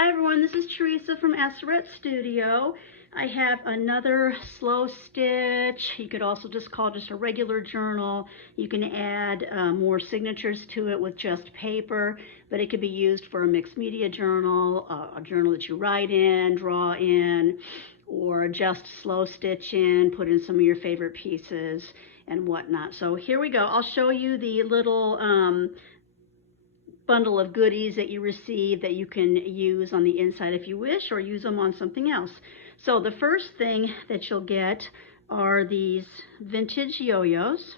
Hi everyone, this is Teresa from Aseret Studio. I have another slow stitch. You could also just call it just a regular journal. You can add more signatures to it with just paper, but it could be used for a mixed media journal, a journal that you write in, draw in, or just slow stitch in, put in some of your favorite pieces and whatnot. So here we go. I'll show you the little bundle of goodies that you receive that you can use on the inside if you wish, or use them on something else. So the first thing that you'll get are these vintage yo-yos.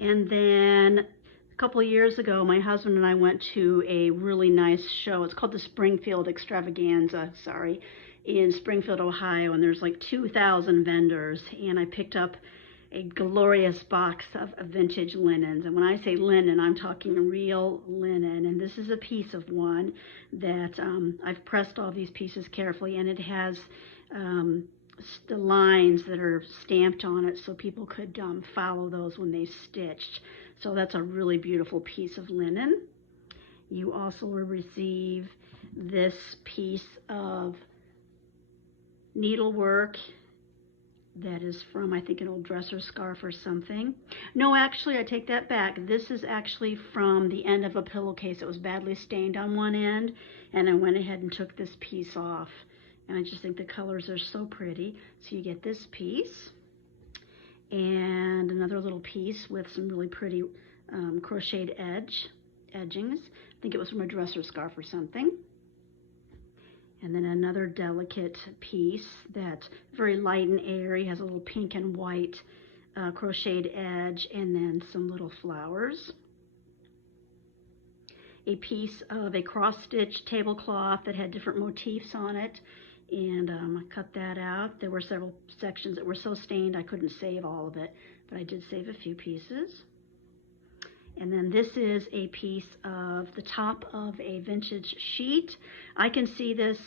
And then a couple of years ago, my husband and I went to a really nice show. It's called the Springfield Extravaganza, in Springfield, Ohio, and there's like 2,000 vendors, and I picked up a glorious box of vintage linens. And when I say linen, I'm talking real linen. And this is a piece of one that I've pressed all these pieces carefully, and it has the lines that are stamped on it so people could follow those when they stitched. So that's a really beautiful piece of linen. You also will receive this piece of needlework that is from, I think, an old dresser scarf or something. No, actually, I take that back. This is actually from the end of a pillowcase. It was badly stained on one end, and I went ahead and took this piece off. And I just think the colors are so pretty. So you get this piece, and another little piece with some really pretty crocheted edgings. I think it was from a dresser scarf or something. And then another delicate piece that's very light and airy, has a little pink and white crocheted edge, and then some little flowers. A piece of a cross-stitch tablecloth that had different motifs on it, and I cut that out. There were several sections that were so stained I couldn't save all of it, but I did save a few pieces. And then this is a piece of the top of a vintage sheet. I can see this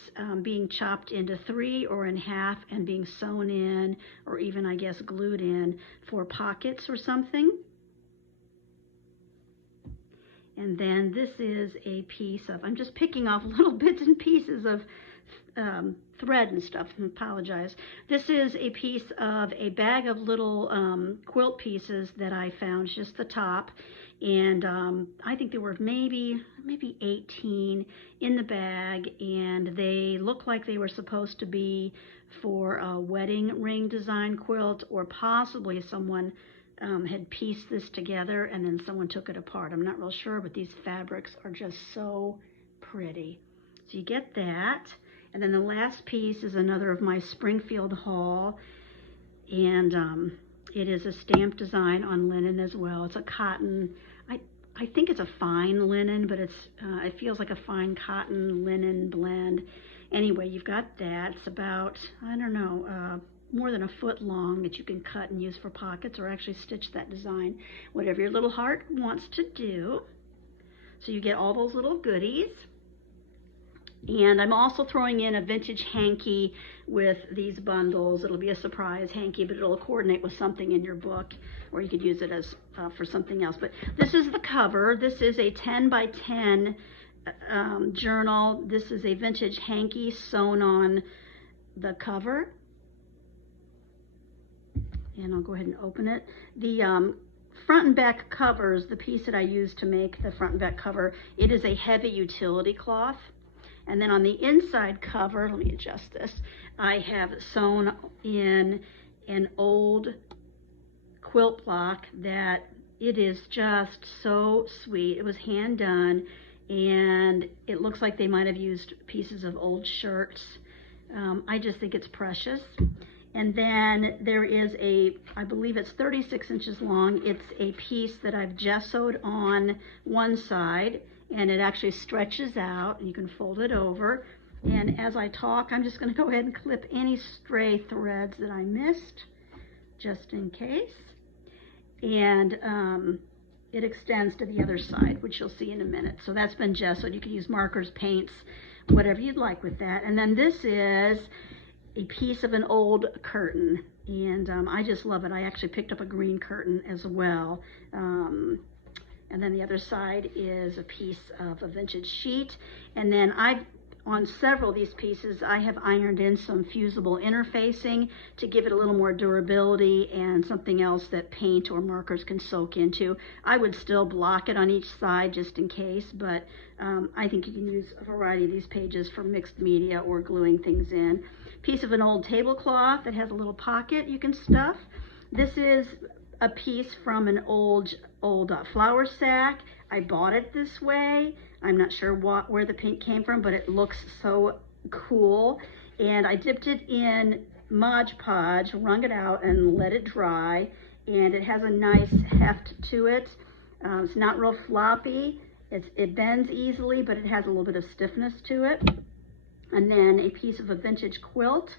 being chopped into 3 or in half and being sewn in, or even, I guess, glued in for pockets or something. And then this is a piece of, I'm just picking off little bits and pieces of thread and stuff, I apologize. This is a piece of a bag of little quilt pieces that I found, just the top. And I think there were maybe 18 in the bag, and they look like they were supposed to be for a wedding ring design quilt, or possibly someone had pieced this together and then someone took it apart. I'm not real sure, but these fabrics are just so pretty. So you get that. And then the last piece is another of my Springfield haul, and it is a stamped design on linen as well. It's a cotton, I think it's a fine linen, but it feels like a fine cotton linen blend. Anyway, you've got that. It's about, I don't know, more than a foot long, that you can cut and use for pockets, or actually stitch that design, whatever your little heart wants to do. So you get all those little goodies. And I'm also throwing in a vintage hanky with these bundles. It'll be a surprise hanky, but it'll coordinate with something in your book, or you could use it as for something else. But this is the cover. This is a 10 by 10 journal. This is a vintage hanky sewn on the cover. And I'll go ahead and open it. The front and back covers, the piece that I used to make the front and back cover, it is a heavy utility cloth. And then on the inside cover, let me adjust this, I have sewn in an old quilt block that it is just so sweet. It was hand done, and it looks like they might have used pieces of old shirts. I just think it's precious. And then there is I believe it's 36 inches long. It's a piece that I've gessoed on one side, and it actually stretches out, and you can fold it over. And as I talk, I'm just going to go ahead and clip any stray threads that I missed, just in case. And it extends to the other side, which you'll see in a minute. So that's been gessoed. You can use markers, paints, whatever you'd like with that. And then this is a piece of an old curtain, and I just love it. I actually picked up a green curtain as well. And then the other side is a piece of a vintage sheet. And then on several of these pieces, I have ironed in some fusible interfacing to give it a little more durability and something else that paint or markers can soak into. I would still block it on each side just in case, but I think you can use a variety of these pages for mixed media or gluing things in. Piece of an old tablecloth that has a little pocket you can stuff. This is a piece from an old flour sack. I bought it this way. I'm not sure where the paint came from, but it looks so cool. And I dipped it in Mod Podge, wrung it out, and let it dry. And it has a nice heft to it. It's not real floppy. It bends easily, but it has a little bit of stiffness to it. And then a piece of a vintage quilt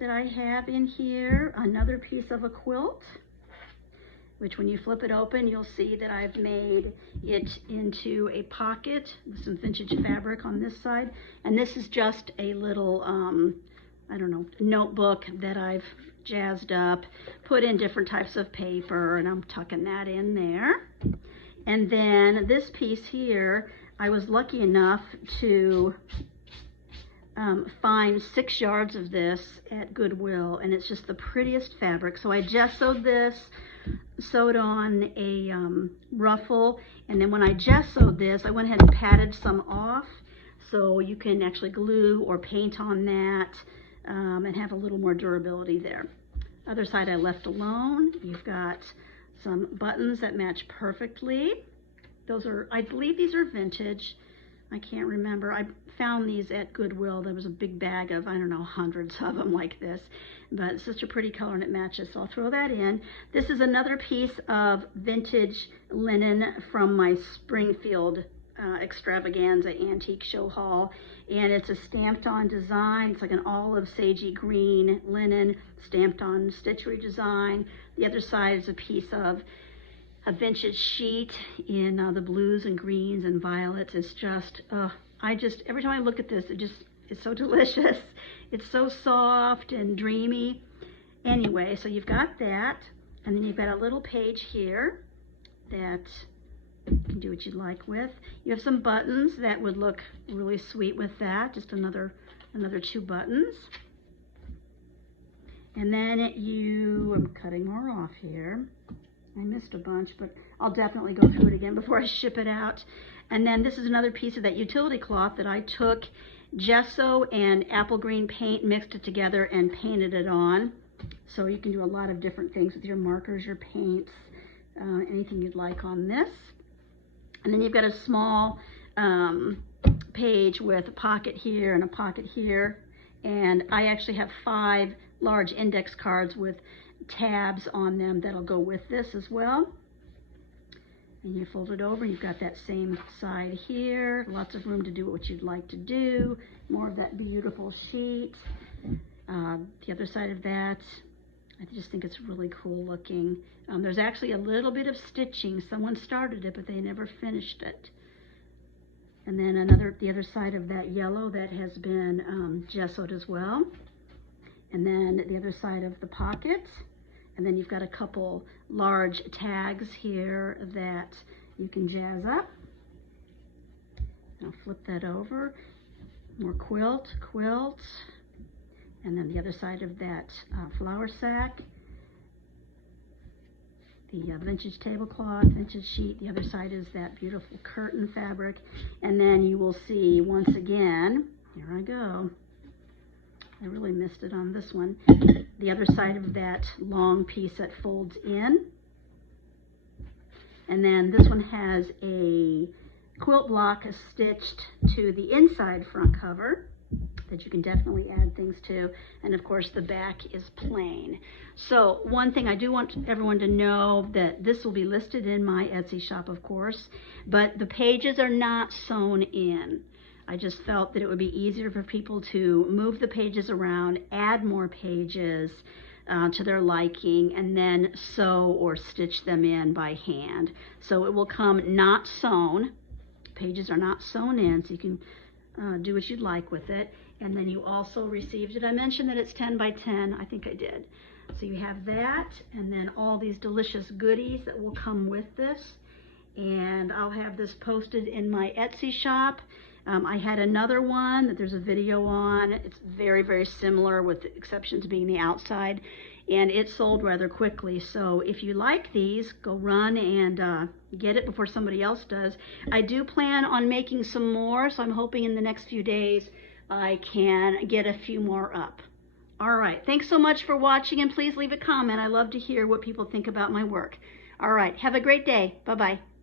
that I have in here. Another piece of a quilt, which when you flip it open, you'll see that I've made it into a pocket with some vintage fabric on this side. And this is just a little, I don't know, notebook that I've jazzed up, put in different types of paper, and I'm tucking that in there. And then this piece here, I was lucky enough to find 6 yards of this at Goodwill, and it's just the prettiest fabric. So I gessoed this, sewed on a ruffle, and then when I gessoed this, I went ahead and patted some off so you can actually glue or paint on that and have a little more durability there. Other side I left alone. You've got some buttons that match perfectly. Those are, I believe these are vintage. I can't remember. I found these at Goodwill. There was a big bag of, I don't know, hundreds of them like this. But it's such a pretty color and it matches, so I'll throw that in. This is another piece of vintage linen from my Springfield extravaganza antique show haul. And it's a stamped on design. It's like an olive sagey green linen stamped on stitchery design. The other side is a piece of a vintage sheet in the blues and greens and violets. It's just, every time I look at this, it's so delicious. It's so soft and dreamy. Anyway, so you've got that, and then you've got a little page here that you can do what you'd like with. You have some buttons that would look really sweet with that, just another 2 buttons. And then I'm cutting more off here. I missed a bunch, but I'll definitely go through it again before I ship it out. And then this is another piece of that utility cloth that I took gesso and apple green paint, mixed it together, and painted it on. So you can do a lot of different things with your markers, your paints, anything you'd like on this. And then you've got a small page with a pocket here and a pocket here. And I actually have 5 large index cards with tabs on them that'll go with this as well. And you fold it over, you've got that same side here, lots of room to do what you'd like to do, more of that beautiful sheet. The other side of that, I just think it's really cool looking. There's actually a little bit of stitching. Someone started it, but they never finished it. And then the other side of that yellow that has been gessoed as well. And then the other side of the pockets. And then you've got a couple large tags here that you can jazz up. I'll flip that over. More quilt. And then the other side of that flour sack. The vintage tablecloth, vintage sheet. The other side is that beautiful curtain fabric. And then you will see once again, here I go. I really missed it on this one. The other side of that long piece that folds in. And then this one has a quilt block stitched to the inside front cover that you can definitely add things to. And of course the back is plain. So one thing I do want everyone to know, that this will be listed in my Etsy shop, of course, but the pages are not sewn in. I just felt that it would be easier for people to move the pages around, add more pages to their liking, and then sew or stitch them in by hand. So it will come not sewn. Pages are not sewn in, so you can do what you'd like with it. And then you also received, did I mention that it's 10 by 10? I think I did. So you have that, and then all these delicious goodies that will come with this. and I'll have this posted in my Etsy shop. I had another one that there's a video on. It's very, very similar with the exceptions being the outside, and it sold rather quickly. So if you like these, go run and get it before somebody else does. I do plan on making some more, so I'm hoping in the next few days I can get a few more up. All right, thanks so much for watching, and please leave a comment. I love to hear what people think about my work. All right, have a great day. Bye-bye.